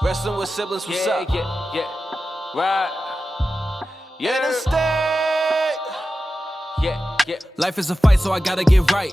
Wrestling with siblings, what's up? Yeah. Right. Yeah. In the state. Yeah. Life is a fight, so I gotta get right.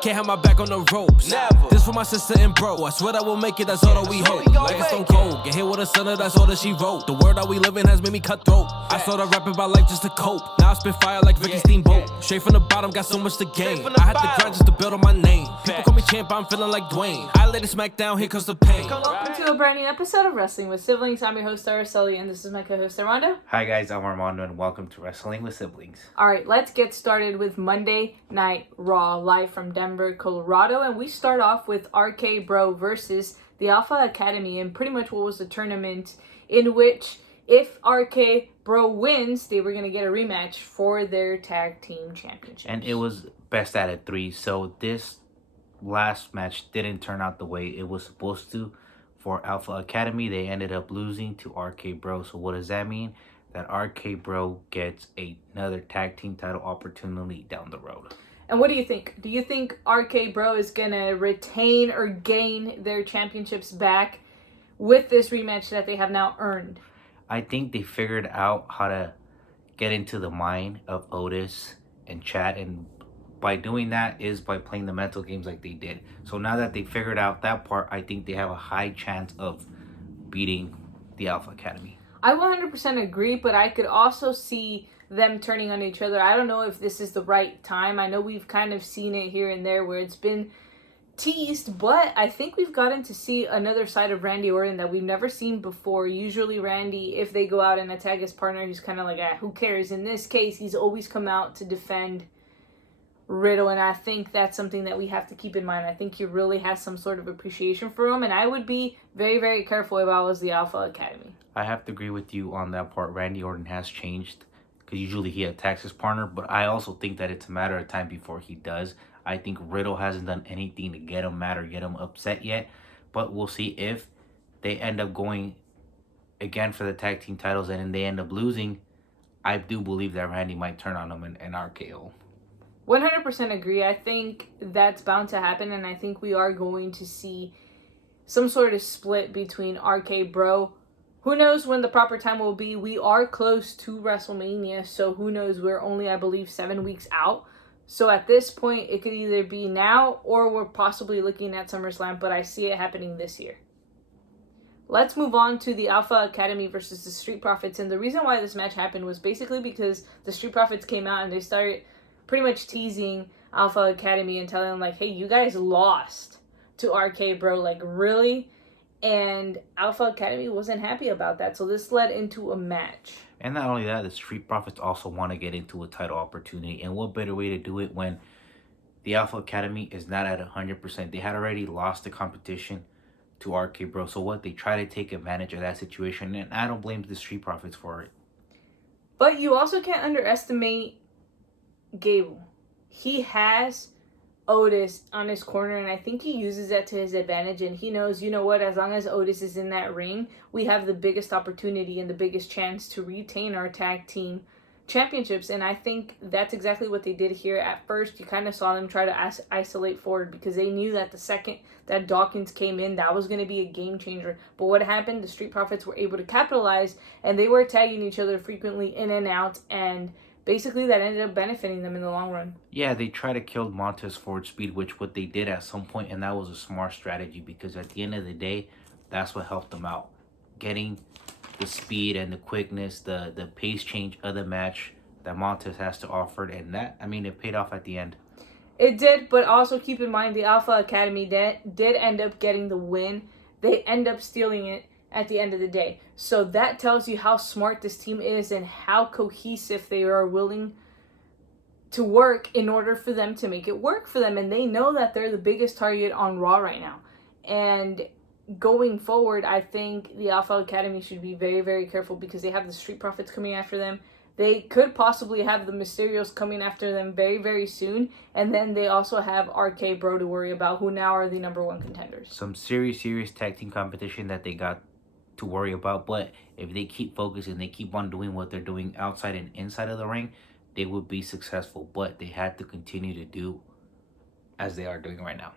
Can't have my back on the ropes. Never. This for my sister and bro. I swear that we'll make it, that's all that we hope. Life is stone cold. Get hit with a sinner, that's all that she wrote. The world that we live in has made me cutthroat. I started rapping about life just to cope. Now I spit fire like Ricky Steamboat. Straight from the bottom, got so much to gain. I had to grind just to build on my name. People call me champ, I'm feeling like Dwayne. I laid it smack down, here comes the pain. Welcome to a brand new episode of Wrestling with Siblings. I'm your host, Araceli, and this is my co-host, Armando. Hi guys, I'm Armando, and welcome to Wrestling with Siblings. Alright, let's get started with Monday Night Raw, live from Denver, Colorado. And we start off with RK Bro versus the Alpha Academy, and pretty much what was the tournament in which if RK Bro wins, they were going to get a rematch for their tag team championship. And it was best out of 3, so this last match didn't turn out the way it was supposed to for Alpha Academy. They ended up losing to RK Bro. So what does that mean? That RK Bro gets another tag team title opportunity down the road. And what do you think? Do you think RK Bro is going to retain or gain their championships back with this rematch that they have now earned? I think they figured out how to get into the mind of Otis and Chad, and by doing that is by playing the mental games like they did. So now that they figured out that part, I think they have a high chance of beating the Alpha Academy. I 100% agree, but I could also see them turning on each other. I don't know if this is the right time. I know we've kind of seen it here and there where it's been teased, but I think we've gotten to see another side of Randy Orton that we've never seen before. Usually Randy, if they go out and attack his partner, he's kind of like, who cares? In this case, he's always come out to defend Riddle, and I think that's something that we have to keep in mind. I think he really has some sort of appreciation for him, and I would be very, very careful if I was the Alpha Academy. I have to agree with you on that part. Randy Orton has changed because usually he attacks his partner, but I also think that it's a matter of time before he does. I think Riddle hasn't done anything to get him mad or get him upset yet, but we'll see if they end up going again for the tag team titles and then they end up losing. I do believe that Randy might turn on him and RKO. 100% agree. I think that's bound to happen, and I think we are going to see some sort of split between RK Bro. Who knows when the proper time will be? We are close to WrestleMania, so who knows? We're only, I believe, 7 weeks out. So at this point, it could either be now or we're possibly looking at SummerSlam, but I see it happening this year. Let's move on to the Alpha Academy versus the Street Profits, and the reason why this match happened was basically because the Street Profits came out and they started pretty much teasing Alpha Academy and telling them, like, hey, you guys lost to RK Bro, like, really? And Alpha Academy wasn't happy about that, so this led into a match. And not only that, the Street Profits also want to get into a title opportunity, and what better way to do it when the Alpha Academy is not at 100%. They had already lost the competition to RK Bro, so what? They try to take advantage of that situation, and I don't blame the Street Profits for it. But you also can't underestimate Gable. He has Otis on his corner, and I think he uses that to his advantage, and he knows, you know what, as long as Otis is in that ring, we have the biggest opportunity and the biggest chance to retain our tag team championships. And I think that's exactly what they did here. At first, you kind of saw them try to isolate forward because they knew that the second that Dawkins came in, that was going to be a game changer. But what happened, the Street Profits were able to capitalize, and they were tagging each other frequently in and out, and basically, that ended up benefiting them in the long run. Yeah, they tried to kill Montez forward speed, which what they did at some point, and that was a smart strategy because at the end of the day, that's what helped them out. Getting the speed and the quickness, the pace change of the match that Montez has to offer, and that, I mean, it paid off at the end. It did, but also keep in mind the Alpha Academy did end up getting the win. They end up stealing it at the end of the day. So that tells you how smart this team is and how cohesive they are willing to work in order for them to make it work for them. And they know that they're the biggest target on Raw right now. And going forward, I think the Alpha Academy should be very, very careful because they have the Street Profits coming after them. They could possibly have the Mysterios coming after them very, very soon. And then they also have RK Bro to worry about, who now are the number 1 contenders. Some serious tag team competition that they got to worry about, but if they keep focused and they keep on doing what they're doing outside and inside of the ring, they would be successful. But they had to continue to do as they are doing right now.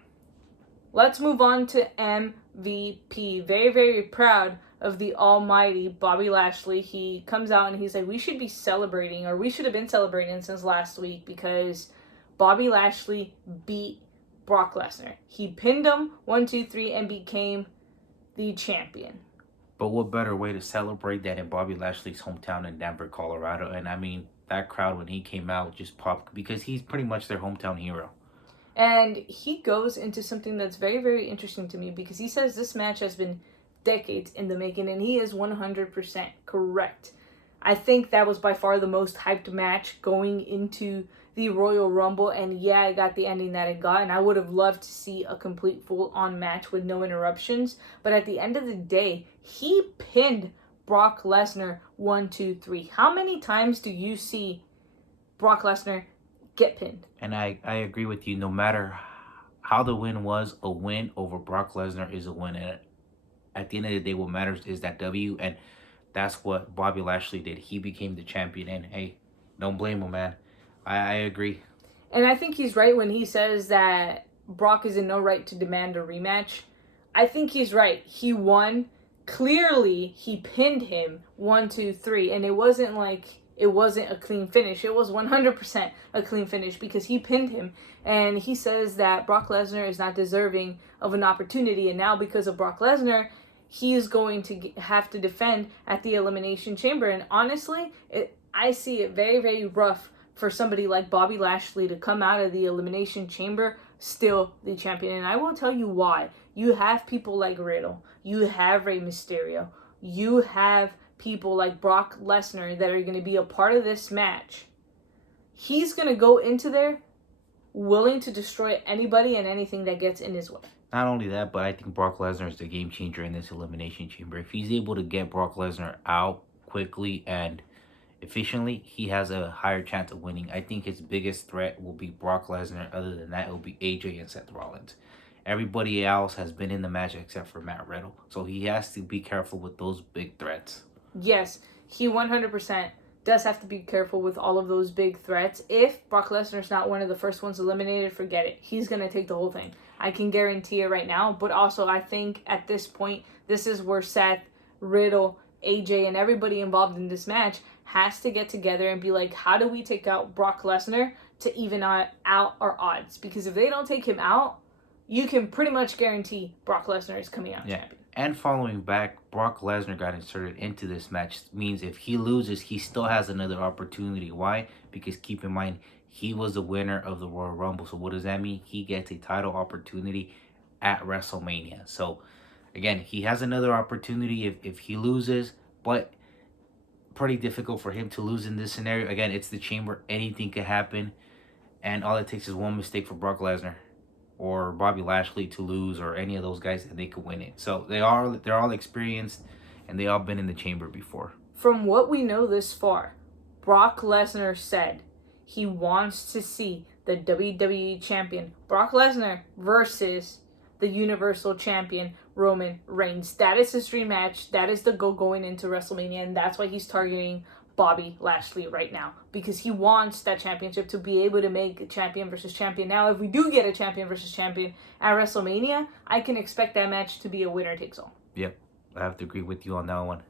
Let's move on to MVP. Very, very proud of the almighty Bobby Lashley. He comes out and he's like, we should be celebrating, or we should have been celebrating since last week, because Bobby Lashley beat Brock Lesnar. He pinned him 1, 2, 3 and became the champion. But what better way to celebrate that in Bobby Lashley's hometown in Denver, Colorado? And I mean, that crowd when he came out just popped because he's pretty much their hometown hero. And he goes into something that's very, very interesting to me, because he says this match has been decades in the making, and he is 100% correct. I think that was by far the most hyped match going into the Royal Rumble, and yeah, it got the ending that it got, and I would have loved to see a complete full-on match with no interruptions, but at the end of the day, he pinned Brock Lesnar 1, 2, 3. How many times do you see Brock Lesnar get pinned? And I agree with you. No matter how the win was, a win over Brock Lesnar is a win. And at the end of the day, what matters is that W. And that's what Bobby Lashley did. He became the champion. And hey, don't blame him, man. I agree. And I think he's right when he says that Brock is in no right to demand a rematch. I think he's right. He won. Clearly, he pinned him 1, 2, 3. And it wasn't like it wasn't a clean finish. It was 100% a clean finish, because he pinned him. And he says that Brock Lesnar is not deserving of an opportunity. And now because of Brock Lesnar, he is going to have to defend at the Elimination Chamber. And honestly, I see it very, very rough for somebody like Bobby Lashley to come out of the Elimination Chamber still the champion. And I will tell you why. You have people like Riddle. You have Rey Mysterio. You have people like Brock Lesnar that are going to be a part of this match. He's going to go into there willing to destroy anybody and anything that gets in his way. Not only that, but I think Brock Lesnar is the game changer in this Elimination Chamber. If he's able to get Brock Lesnar out quickly and efficiently, he has a higher chance of winning. I think his biggest threat will be Brock Lesnar. Other than that, it will be AJ and Seth Rollins. Everybody else has been in the match except for Matt Riddle. So he has to be careful with those big threats. Yes, he 100% does have to be careful with all of those big threats. If Brock Lesnar's not one of the first ones eliminated, forget it. He's going to take the whole thing. I can guarantee it right now. But also, I think at this point, this is where Seth, Riddle, AJ, and everybody involved in this match has to get together and be like, how do we take out Brock Lesnar to even out our odds? Because if they don't take him out, you can pretty much guarantee Brock Lesnar is coming out champion. And following back, Brock Lesnar got inserted into this match. Means if he loses, he still has another opportunity. Why? Because keep in mind, he was the winner of the Royal Rumble. So what does that mean? He gets a title opportunity at WrestleMania. So again, he has another opportunity if he loses, but pretty difficult for him to lose in this scenario. Again, it's the chamber. Anything could happen. And all it takes is one mistake for Brock Lesnar or Bobby Lashley to lose, or any of those guys, and they could win it. So they're all experienced, and they all been in the chamber before. From what we know this far, Brock Lesnar said he wants to see the WWE Champion Brock Lesnar versus the Universal Champion Roman Reigns. That is his dream match. That is the goal going into WrestleMania, and that's why he's targeting Bobby Lashley right now, because he wants that championship to be able to make champion versus champion. Now, if we do get a champion versus champion at WrestleMania, I can expect that match to be a winner takes all. Yep, I have to agree with you on that one.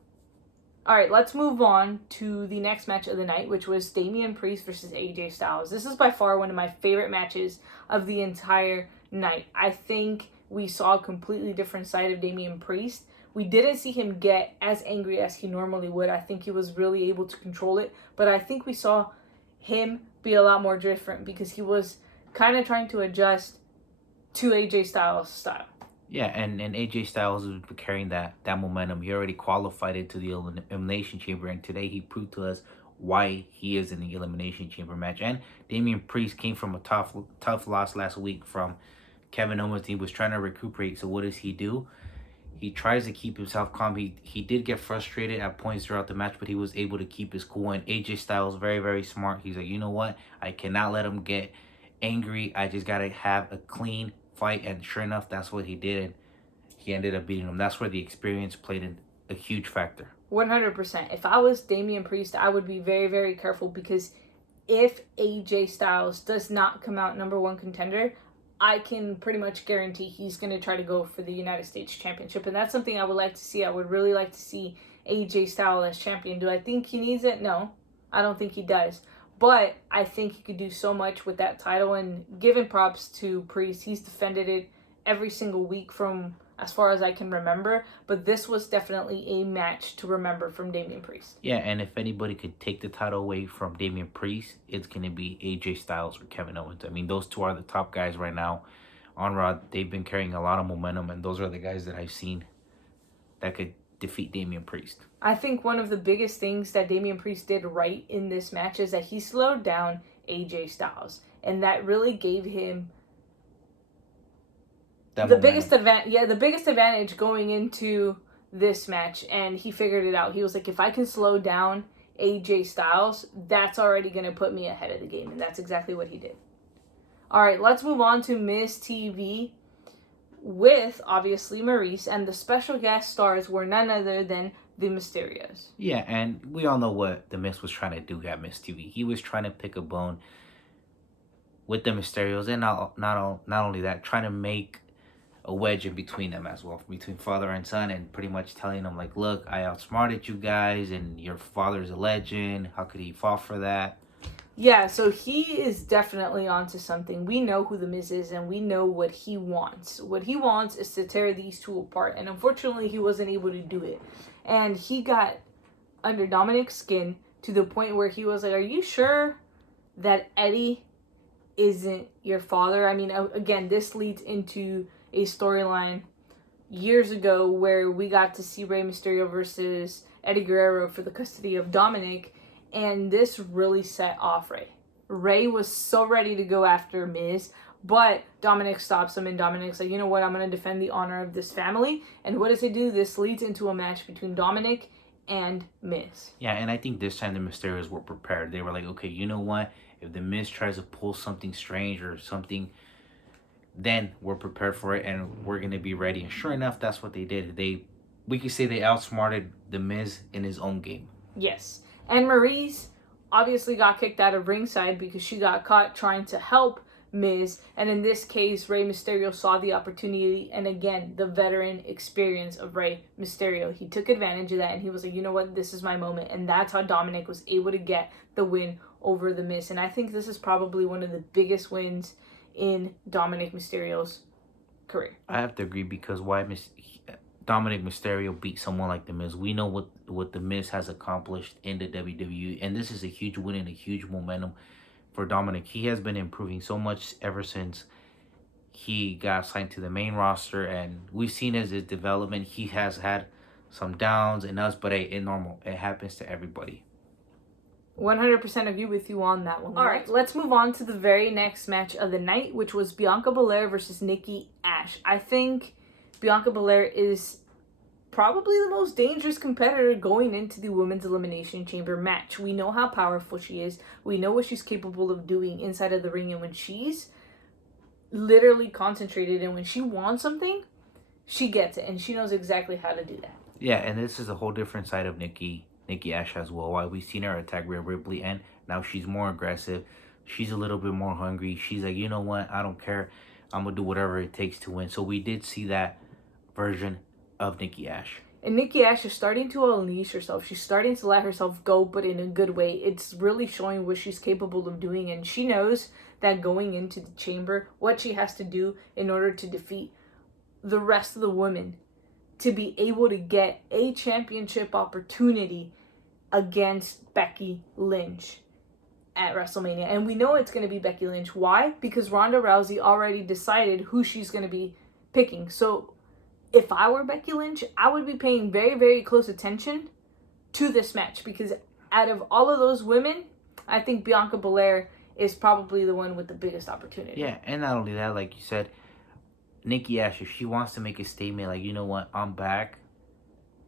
All right, let's move on to the next match of the night, which was Damian Priest versus AJ Styles. This is by far one of my favorite matches of the entire night. I think we saw a completely different side of Damian Priest. We didn't see him get as angry as he normally would. I think he was really able to control it. But I think we saw him be a lot more different because he was kind of trying to adjust to AJ Styles' style. Yeah, and AJ Styles has been carrying that momentum. He already qualified into the Elimination Chamber, and today he proved to us why he is in the Elimination Chamber match. And Damian Priest came from a tough loss last week from Kevin Owens. He was trying to recuperate. So what does he do? He tries to keep himself calm. He did get frustrated at points throughout the match, but he was able to keep his cool. And AJ Styles, very, very smart. He's like, you know what? I cannot let him get angry. I just got to have a clean fight. And sure enough, that's what he did. And he ended up beating him. That's where the experience played a huge factor. 100%. If I was Damian Priest, I would be very, very careful, because if AJ Styles does not come out number one contender, I can pretty much guarantee he's going to try to go for the United States Championship. And that's something I would like to see. I would really like to see AJ Styles as champion. Do I think he needs it? No, I don't think he does. But I think he could do so much with that title. And given props to Priest, he's defended it every single week from as far as I can remember. But this was definitely a match to remember from Damian Priest. Yeah, and if anybody could take the title away from Damian Priest, it's going to be AJ Styles or Kevin Owens. I mean, those two are the top guys right now on Raw. They've been carrying a lot of momentum, and those are the guys that I've seen that could defeat Damian Priest. I think one of the biggest things that Damian Priest did right in this match is that he slowed down AJ Styles. And that really gave him the biggest advantage going into this match. And he figured it out. He was like, if I can slow down AJ Styles, that's already going to put me ahead of the game. And that's exactly what he did. All right, let's move on to Miz TV with, obviously, Maurice. And the special guest stars were none other than the Mysterios. Yeah, and we all know what the Miz was trying to do at Miz TV. He was trying to pick a bone with the Mysterios. And not only that, trying to make a wedge in between them as well, between father and son, and pretty much telling them, like, look, I outsmarted you guys, and your father's a legend. How could he fall for that? Yeah, so he is definitely onto something. We know who the Miz is, and we know what he wants. What he wants is to tear these two apart, and unfortunately, he wasn't able to do it. And he got under Dominic's skin to the point where he was like, are you sure that Eddie isn't your father? I mean, again, this leads into a storyline years ago where we got to see Rey Mysterio versus Eddie Guerrero for the custody of Dominic, and this really set off Rey. Rey was so ready to go after Miz, but Dominic stops him, and Dominic's like, you know what, I'm going to defend the honor of this family. And what does he do? This leads into a match between Dominic and Miz. Yeah, and I think this time the Mysterios were prepared. They were like, okay, you know what? If the Miz tries to pull something strange or something, then we're prepared for it, and we're going to be ready. And sure enough, that's what they did. We could say they outsmarted the Miz in his own game. Yes. And Maurice obviously got kicked out of ringside because she got caught trying to help Miz. And in this case, Rey Mysterio saw the opportunity. And again, the veteran experience of Rey Mysterio. He took advantage of that, and he was like, you know what? This is my moment. And that's how Dominic was able to get the win over the Miz. And I think this is probably one of the biggest wins in Dominic Mysterio's career. I have to agree, because why Dominic Mysterio beat someone like The Miz? We know what The Miz has accomplished in the WWE, and this is a huge win and a huge momentum for Dominic. He has been improving so much ever since he got signed to the main roster, and we've seen his development. He has had some downs and ups, but it's normal. It happens to everybody. 100% agree with you on that one. All right, let's move on to the very next match of the night, which was Bianca Belair versus Nikki Ash. I think Bianca Belair is probably the most dangerous competitor going into the Women's Elimination Chamber match. We know how powerful she is. We know what she's capable of doing inside of the ring, and when she's literally concentrated and when she wants something, she gets it, and she knows exactly how to do that. Yeah, and this is a whole different side of Nikki Ash as well. Why we've seen her attack Rhea Ripley, and now she's more aggressive. She's a little bit more hungry. She's like, you know what? I don't care. I'm going to do whatever it takes to win. So we did see that version of Nikki Ash. And Nikki Ash is starting to unleash herself. She's starting to let herself go, but in a good way. It's really showing what she's capable of doing. And she knows that going into the chamber, what she has to do in order to defeat the rest of the women, to be able to get a championship opportunity against Becky Lynch at WrestleMania. And we know it's going to be Becky Lynch. Why? Because Ronda Rousey already decided who she's going to be picking. So if I were Becky Lynch, I would be paying very, very close attention to this match, because out of all of those women, I think Bianca Belair is probably the one with the biggest opportunity. Yeah, and not only that, like you said, Nikki Ash, if she wants to make a statement like, you know what, I'm back,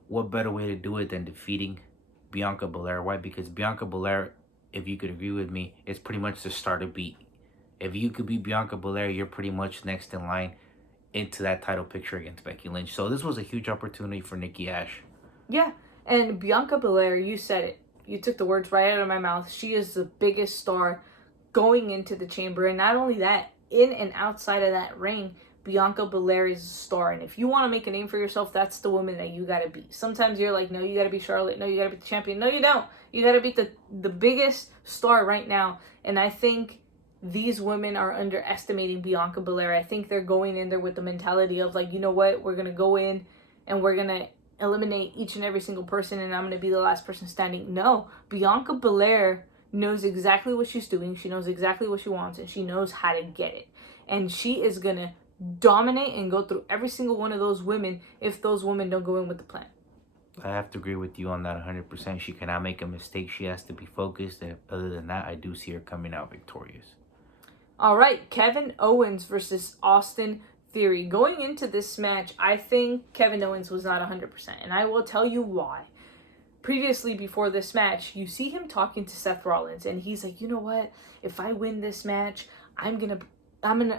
what better way to do it than defeating Bianca Belair? Why? Because Bianca Belair, if you could agree with me, is pretty much the starter beat. If you could beat Bianca Belair, you're pretty much next in line into that title picture against Becky Lynch. So this was a huge opportunity for Nikki Ash. Yeah, and Bianca Belair, you said it. You took the words right out of my mouth. She is the biggest star going into the chamber. And not only that, in and outside of that ring, Bianca Belaire is a star. And if you want to make a name for yourself, that's the woman that you got to beat. Sometimes you're like, no, you got to be Charlotte. No, you got to be the champion. No, you don't. You got to beat the biggest star right now. And I think these women are underestimating Bianca Belaire. I think they're going in there with the mentality of like, you know what? We're going to go in and we're going to eliminate each and every single person and I'm going to be the last person standing. No, Bianca Belaire knows exactly what she's doing. She knows exactly what she wants and she knows how to get it. And she is going to dominate and go through every single one of those women if those women don't go in with the plan. I have to agree with you on that 100%. She cannot make a mistake. She has to be focused. And other than that, I do see her coming out victorious. All right, Kevin Owens versus Austin Theory. Going into this match, I think Kevin Owens was not 100%. And I will tell you why. Previously, before this match, you see him talking to Seth Rollins. And he's like, you know what? If I win this match, I'm gonna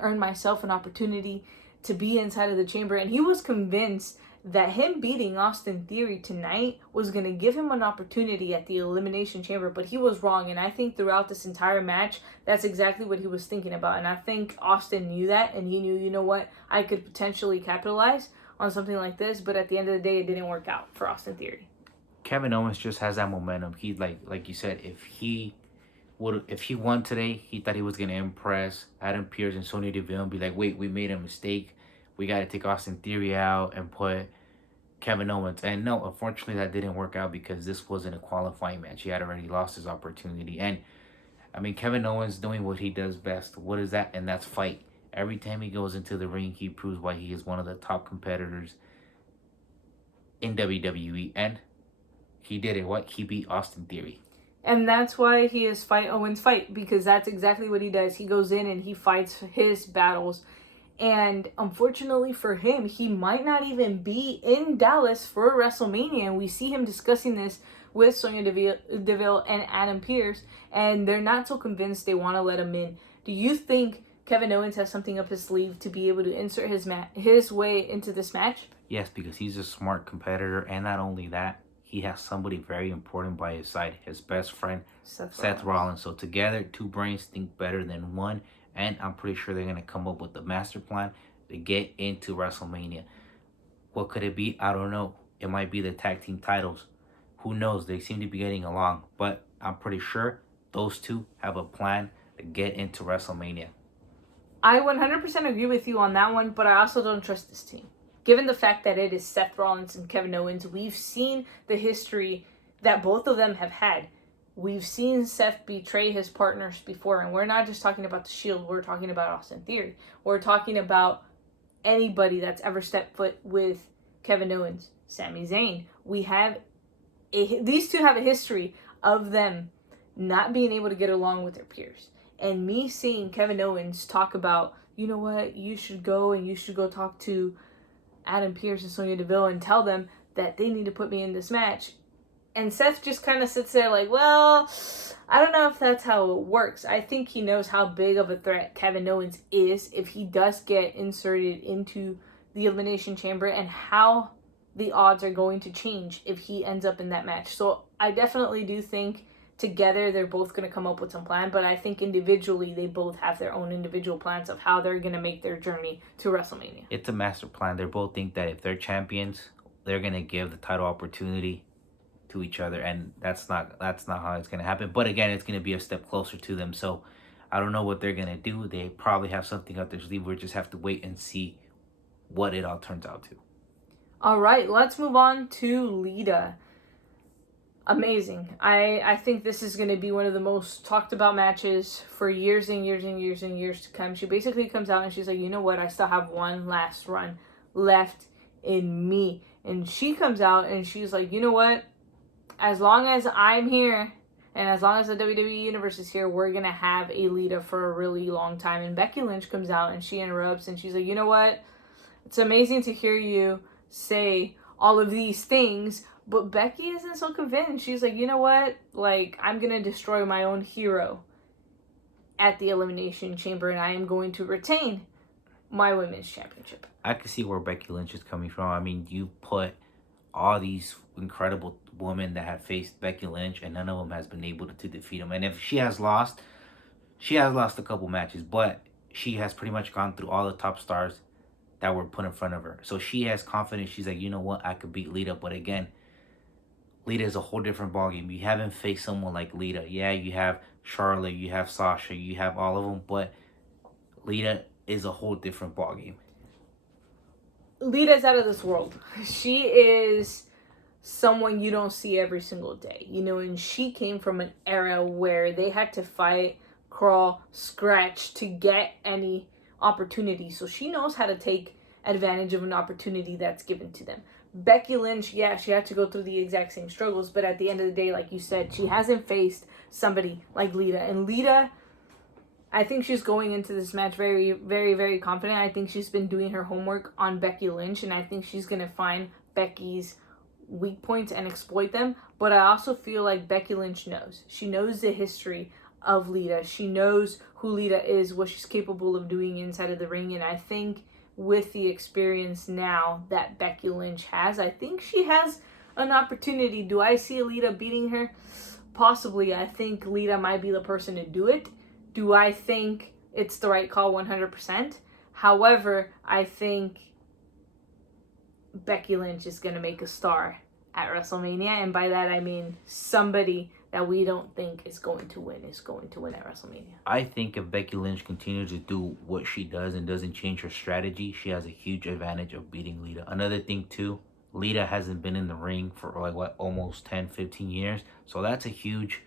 earn myself an opportunity to be inside of the chamber. And he was convinced that him beating Austin Theory tonight was going to give him an opportunity at the Elimination Chamber, but he was wrong. And I think throughout this entire match, that's exactly what he was thinking about. And I think Austin knew that, and he knew, you know what, I could potentially capitalize on something like this, but at the end of the day, it didn't work out for Austin Theory. Kevin Owens just has that momentum. He, like you said, if he won today, he thought he was going to impress Adam Pearce and Sonya Deville and be like, wait, we made a mistake. We got to take Austin Theory out and put Kevin Owens. And no, unfortunately, that didn't work out because this wasn't a qualifying match. He had already lost his opportunity. And, I mean, Kevin Owens doing what he does best. What is that? And that's fight. Every time he goes into the ring, he proves why he is one of the top competitors in WWE. And he did it. What? He beat Austin Theory. And that's why he is Fight Owens Fight, because that's exactly what he does. He goes in and he fights his battles. And unfortunately for him, he might not even be in Dallas for WrestleMania. And we see him discussing this with Sonya Deville and Adam Pearce. And they're not so convinced they want to let him in. Do you think Kevin Owens has something up his sleeve to be able to insert his way into this match? Yes, because he's a smart competitor. And not only that, he has somebody very important by his side, his best friend, Seth Rollins. So together, two brains think better than one. And I'm pretty sure they're going to come up with a master plan to get into WrestleMania. What could it be? I don't know. It might be the tag team titles. Who knows? They seem to be getting along. But I'm pretty sure those two have a plan to get into WrestleMania. I 100% agree with you on that one, but I also don't trust this team. Given the fact that it is Seth Rollins and Kevin Owens, we've seen the history that both of them have had. We've seen Seth betray his partners before, and we're not just talking about the Shield. We're talking about Austin Theory. We're talking about anybody that's ever stepped foot with Kevin Owens, Sami Zayn. These two have a history of them not being able to get along with their peers. And me seeing Kevin Owens talk about, you know what, you should go talk to Adam Pearce and Sonya Deville and tell them that they need to put me in this match. And Seth just kind of sits there like, well, I don't know if that's how it works. I think he knows how big of a threat Kevin Owens is if he does get inserted into the Elimination Chamber and how the odds are going to change if he ends up in that match. So I definitely do think together they're both going to come up with some plan, but I think individually they both have their own individual plans of how they're going to make their journey to WrestleMania. It's a master plan. They both think that if they're champions, they're going to give the title opportunity to each other, and that's not how it's going to happen. But again, it's going to be a step closer to them. So I don't know what they're going to do. They probably have something up their sleeve. We just have to wait and see what it all turns out to. All right, let's move on to Lita. Amazing. I think this is going to be one of the most talked about matches for years and years and years and years to come. She basically comes out and she's like, you know what? I still have one last run left in me. And she comes out and she's like, you know what? As long as I'm here and as long as the WWE Universe is here, we're going to have a Lita for a really long time. And Becky Lynch comes out and she interrupts and she's like, you know what? It's amazing to hear you say all of these things, but Becky isn't so convinced. She's like, you know what? Like, I'm going to destroy my own hero at the Elimination Chamber and I am going to retain my women's championship. I can see where Becky Lynch is coming from. I mean, you put all these incredible women that have faced Becky Lynch and none of them has been able to defeat them. And if she has lost a couple matches, but she has pretty much gone through all the top stars that were put in front of her. So she has confidence. She's like, you know what? I could beat Lita. But again, Lita is a whole different ballgame. You haven't faced someone like Lita. Yeah, you have Charlotte, you have Sasha, you have all of them, but Lita is a whole different ballgame. Lita's out of this world. She is someone you don't see every single day. You know, and she came from an era where they had to fight, crawl, scratch to get any opportunity. So she knows how to take advantage of an opportunity that's given to them. Becky Lynch, yeah, she had to go through the exact same struggles, but at the end of the day, like you said, she hasn't faced somebody like Lita. And Lita, I think she's going into this match very, very, very confident. I think she's been doing her homework on Becky Lynch, and I think she's going to find Becky's weak points and exploit them. But I also feel like Becky Lynch knows. She knows the history of Lita. She knows who Lita is, what she's capable of doing inside of the ring, and I think with the experience now that Becky Lynch has, I think she has an opportunity. Do I see Lita beating her? Possibly. I think Lita might be the person to do it. Do I think it's the right call 100%? However, I think Becky Lynch is going to make a star at WrestleMania, and by that I mean somebody that we don't think is going to win at WrestleMania. I think if Becky Lynch continues to do what she does and doesn't change her strategy, she has a huge advantage of beating Lita. Another thing too, Lita hasn't been in the ring for almost 10, 15 years. So that's a huge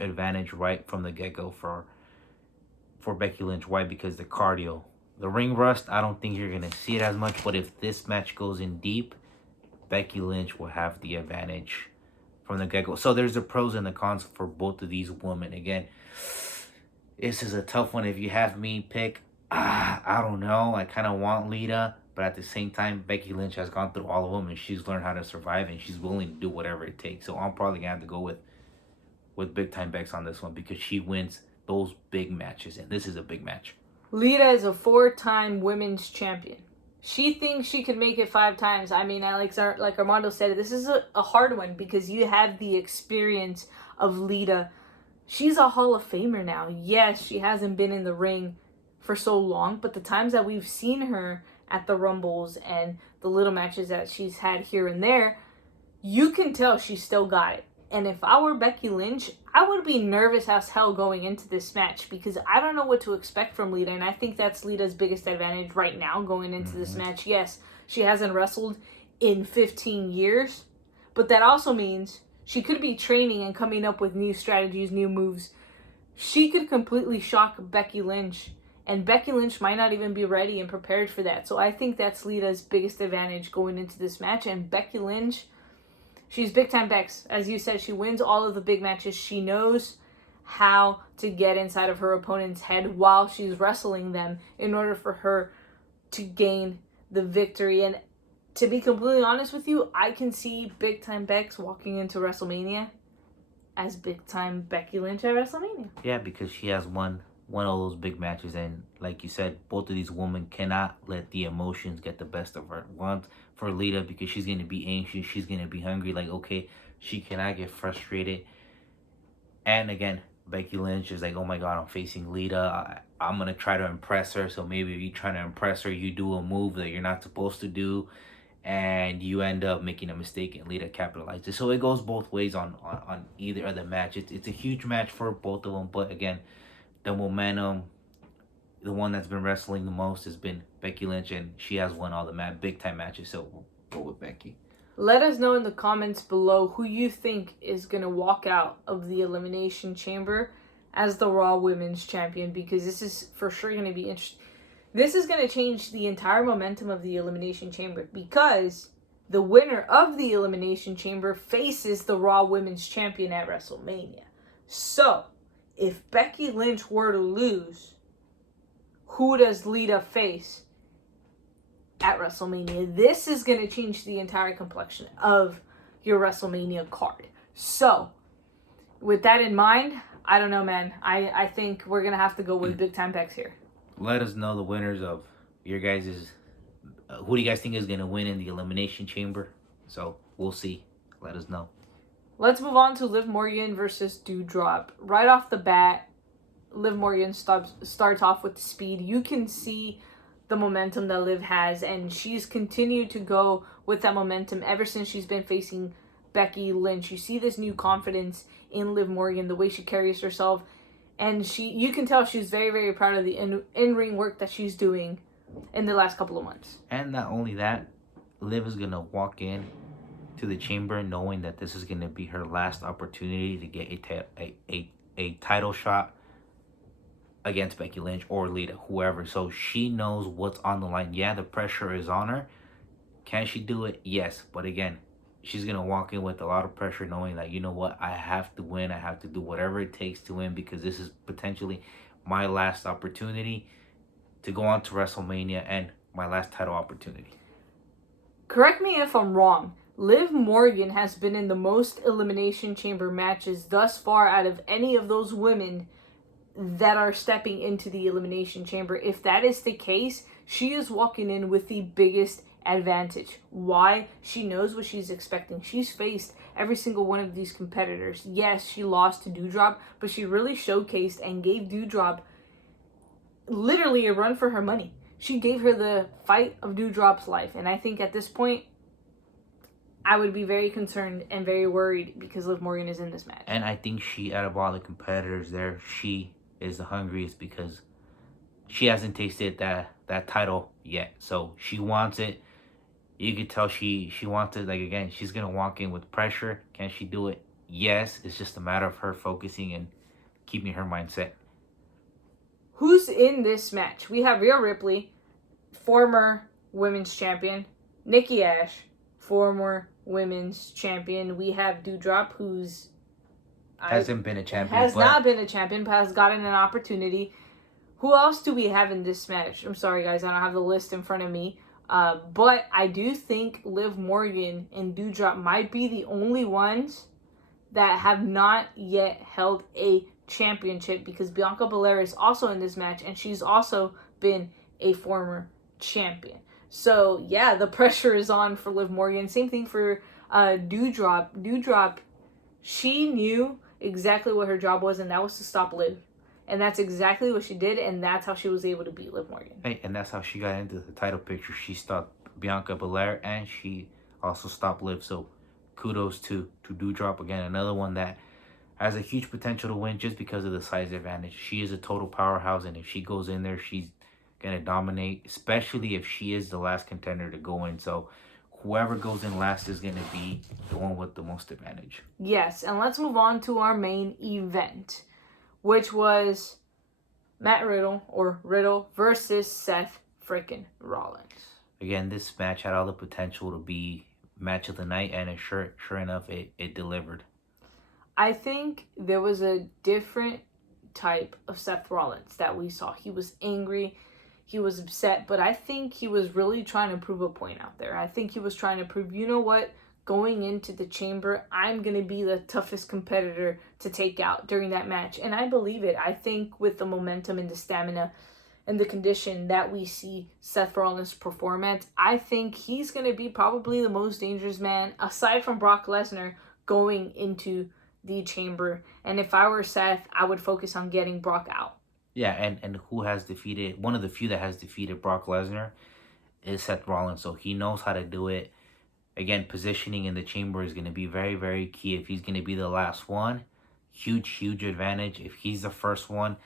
advantage right from the get-go for Becky Lynch. Why? Because the cardio. The ring rust, I don't think you're going to see it as much. But if this match goes in deep, Becky Lynch will have the advantage from the get-go. So there's the pros and the cons for both of these women. Again, this is a tough one. If you have me pick, I don't know. I kind of want Lita. But at the same time, Becky Lynch has gone through all of them, and she's learned how to survive, and she's willing to do whatever it takes. So I'm probably going to have to go with Big Time Bex on this one because she wins those big matches, and this is a big match. Lita is a 4-time women's champion. She thinks she could make it 5 times. I mean, like Armando said, this is a hard one because you have the experience of Lita. She's a Hall of Famer now. Yes, she hasn't been in the ring for so long, but the times that we've seen her at the Rumbles and the little matches that she's had here and there, you can tell she's still got it. And if I were Becky Lynch, I would be nervous as hell going into this match because I don't know what to expect from Lita. And I think that's Lita's biggest advantage right now going into this match. Yes, she hasn't wrestled in 15 years, but that also means she could be training and coming up with new strategies, new moves. She could completely shock Becky Lynch, and Becky Lynch might not even be ready and prepared for that. So I think that's Lita's biggest advantage going into this match. And Becky Lynch, she's Big Time Bex. As you said, she wins all of the big matches. She knows how to get inside of her opponent's head while she's wrestling them in order for her to gain the victory. And to be completely honest with you, I can see Big Time Bex walking into WrestleMania as Big Time Becky Lynch at WrestleMania. Yeah, because she has won of those big matches, and like you said, both of these women cannot let the emotions get the best of her. One for Lita because she's going to be anxious, she's going to be hungry, like okay, she cannot get frustrated. And again, Becky Lynch is like, oh my god, I'm facing Lita, I'm going to try to impress her. So maybe if you're trying to impress her, you do a move that you're not supposed to do, and you end up making a mistake, and Lita capitalizes. So it goes both ways on either of the match. It's a huge match for both of them, but again, the momentum, the one that's been wrestling the most has been Becky Lynch, and she has won all the big time matches, so we'll go with Becky. Let us know in the comments below who you think is going to walk out of the Elimination Chamber as the Raw Women's Champion, because this is for sure going to be interesting. This is going to change the entire momentum of the Elimination Chamber because the winner of the Elimination Chamber faces the Raw Women's Champion at WrestleMania. So, if Becky Lynch were to lose, who does Lita face at WrestleMania? This is going to change the entire complexion of your WrestleMania card. So, with that in mind, I don't know, man. I think we're going to have to go with Big Time Bex here. Let us know the winners of your guys' who do you guys think is going to win in the Elimination Chamber? So, we'll see. Let us know. Let's move on to Liv Morgan versus Dewdrop. Right off the bat, Liv Morgan starts off with the speed. You can see the momentum that Liv has, and she's continued to go with that momentum ever since she's been facing Becky Lynch. You see this new confidence in Liv Morgan, the way she carries herself, and you can tell she's very, very proud of the in-ring work that she's doing in the last couple of months. And not only that, Liv is gonna walk in to the chamber knowing that this is gonna be her last opportunity to get a title shot against Becky Lynch or Lita, whoever. So she knows what's on the line. Yeah, the pressure is on her. Can she do it? Yes. But again, she's going to walk in with a lot of pressure, knowing that, you know what, I have to win. I have to do whatever it takes to win, because this is potentially my last opportunity to go on to WrestleMania and my last title opportunity. Correct me if I'm wrong. Liv Morgan has been in the most Elimination Chamber matches thus far out of any of those women that are stepping into the Elimination Chamber. If that is the case, she is walking in with the biggest advantage. Why? She knows what she's expecting. She's faced every single one of these competitors. Yes, she lost to Dewdrop, but she really showcased and gave Dewdrop literally a run for her money. She gave her the fight of Dewdrop's life, and I think at this point, I would be very concerned and very worried because Liv Morgan is in this match. And I think she, out of all the competitors there, she is the hungriest, because she hasn't tasted that title yet. So she wants it. You could tell she wants it. Like, again, she's going to walk in with pressure. Can she do it? Yes. It's just a matter of her focusing and keeping her mindset. Who's in this match? We have Rhea Ripley, former women's champion. Nikki Ash, former women's champion. We have Dewdrop, who's hasn't been a champion. Not been a champion, but has gotten an opportunity. Who else do we have in this match? I'm sorry, guys, I don't have the list in front of me. But I do think Liv Morgan and Dewdrop might be the only ones that have not yet held a championship, because Bianca Bellaire is also in this match, and she's also been a former champion. So, yeah, the pressure is on for Liv Morgan. Same thing for Dewdrop. Dewdrop, she knew exactly what her job was, and that was to stop Liv. And that's exactly what she did, and that's how she was able to beat Liv Morgan. Hey, and that's how she got into the title picture. She stopped Bianca Belair, and she also stopped Liv. So kudos to Dewdrop. Again, another one that has a huge potential to win just because of the size advantage. She is a total powerhouse, and if she goes in there, she's going to dominate, especially if she is the last contender to go in. So whoever goes in last is going to be the one with the most advantage. Yes, and let's move on to our main event, which was Matt Riddle versus Seth freaking Rollins. Again, this match had all the potential to be match of the night, and sure enough, it delivered. I think there was a different type of Seth Rollins that we saw. He was angry, he was upset, but I think he was really trying to prove a point out there. I think he was trying to prove, you know what, going into the chamber, I'm going to be the toughest competitor to take out during that match. And I believe it. I think with the momentum and the stamina and the condition that we see Seth Rollins perform at, I think he's going to be probably the most dangerous man, aside from Brock Lesnar, going into the chamber. And if I were Seth, I would focus on getting Brock out. Yeah, and who has defeated, one of the few that has defeated Brock Lesnar is Seth Rollins. So he knows how to do it. Again, positioning in the chamber is going to be very, very key. If he's going to be the last one, huge advantage. If he's the first one,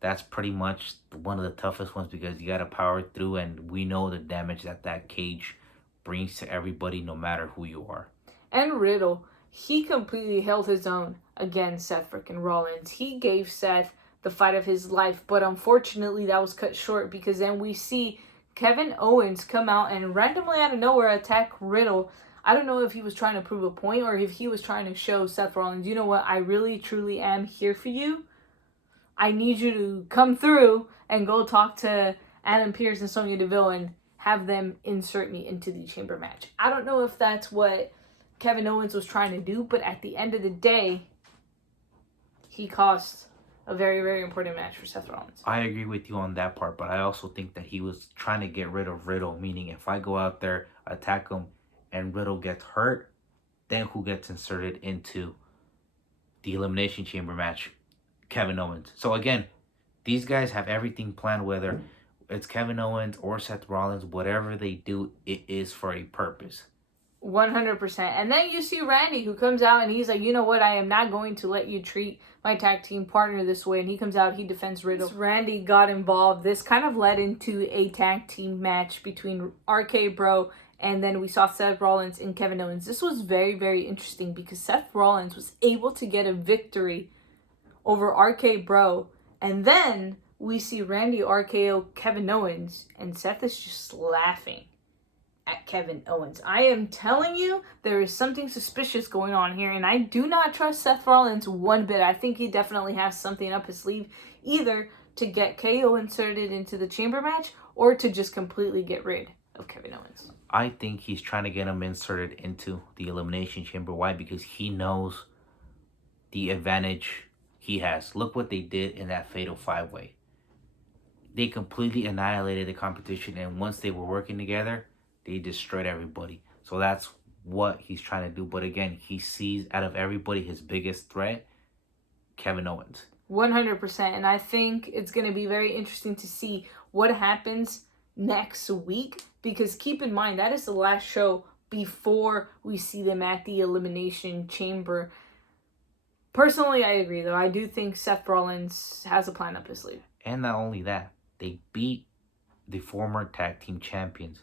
that's pretty much one of the toughest ones, because you got to power through, and we know the damage that cage brings to everybody, no matter who you are. And Riddle, he completely held his own against Seth freaking Rollins. He gave Seth the fight of his life, but unfortunately that was cut short, because then we see Kevin Owens come out and randomly out of nowhere attack Riddle. I don't know if he was trying to prove a point or if he was trying to show Seth Rollins, you know what, I really truly am here for you. I need you to come through and go talk to Adam Pearce and Sonya Deville and have them insert me into the chamber match. I don't know if that's what Kevin Owens was trying to do, but at the end of the day, he cost a very, very important match for Seth Rollins. I agree with you on that part, but I also think that he was trying to get rid of Riddle, meaning if I go out there, attack him, and Riddle gets hurt, then who gets inserted into the Elimination Chamber match? Kevin Owens. So again, These guys have everything planned, whether it's Kevin Owens or Seth Rollins. Whatever they do, it is for a purpose. 100%. And then you see Randy, who comes out and he's like, you know what, I am not going to let you treat my tag team partner this way. And he comes out, he defends Riddle. Randy got involved. This kind of led into a tag team match between RK Bro, and then we saw Seth Rollins and Kevin Owens. This was very, very interesting because Seth Rollins was able to get a victory over RK Bro. And then we see Randy RKO Kevin Owens, and Seth is just laughing at Kevin Owens. I am telling you, there is something suspicious going on here, and I do not trust Seth Rollins one bit. I think he definitely has something up his sleeve, either to get KO inserted into the chamber match or to just completely get rid of Kevin Owens. I think he's trying to get him inserted into the Elimination Chamber. Why? Because he knows the advantage he has. Look what they did in that Fatal 5-Way. They completely annihilated the competition, and once they were working together, they destroyed everybody. So that's what he's trying to do. But again, he sees out of everybody his biggest threat, Kevin Owens. 100%. And I think it's going to be very interesting to see what happens next week. Because keep in mind, that is the last show before we see them at the Elimination Chamber. Personally, I agree, though. I do think Seth Rollins has a plan up his sleeve. And not only that, they beat the former tag team champions.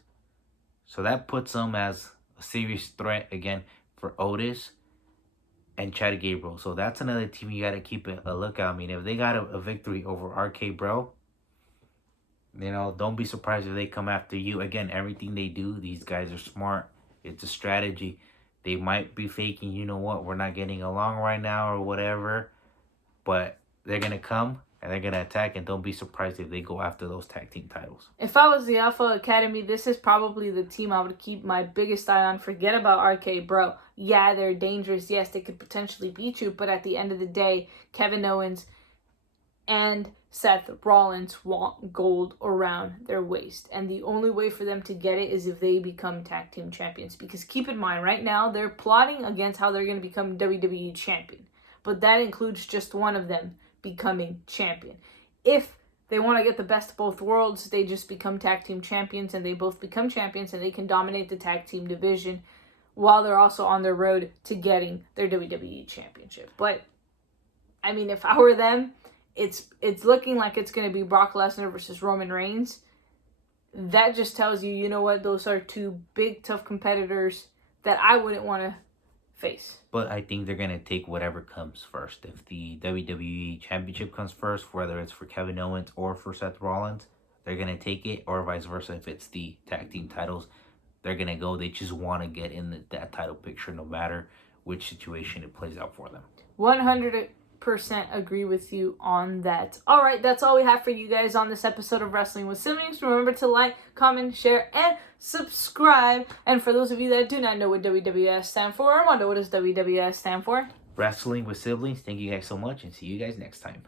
So that puts them as a serious threat again for Otis and Chad Gabriel. So that's another team you got to keep a lookout. I mean, if they got a victory over RK Bro, you know, don't be surprised if they come after you. Again, everything they do, these guys are smart. It's a strategy. They might be faking, you know what, we're not getting along right now or whatever. But they're going to come and they're going to attack, and don't be surprised if they go after those tag team titles. If I was the Alpha Academy, this is probably the team I would keep my biggest eye on. Forget about RK Bro. Yeah, they're dangerous. Yes, they could potentially beat you. But at the end of the day, Kevin Owens and Seth Rollins want gold around their waist. And the only way for them to get it is if they become tag team champions. Because keep in mind, right now, they're plotting against how they're going to become WWE champion. But that includes just one of them becoming champion. If they want to get the best of both worlds, they just become tag team champions, and they both become champions, and they can dominate the tag team division while they're also on their road to getting their WWE championship. But I mean, if I were them, it's looking like it's going to be Brock Lesnar versus Roman Reigns. That just tells you, you know what, those are two big, tough competitors that I wouldn't want to face. But I think they're going to take whatever comes first. If the WWE Championship comes first, whether it's for Kevin Owens or for Seth Rollins, they're going to take it, or vice versa. If it's the tag team titles, they're going to go. They just want to get in that title picture no matter which situation it plays out for them. 100% agree with you on that. All right, that's all we have for you guys on this episode of Wrestling with Siblings. Remember to like, comment, share, and subscribe. And for those of you that do not know what WWS stand for, Armando, what does WWS stand for? Wrestling with Siblings. Thank you guys so much, and see you guys next time.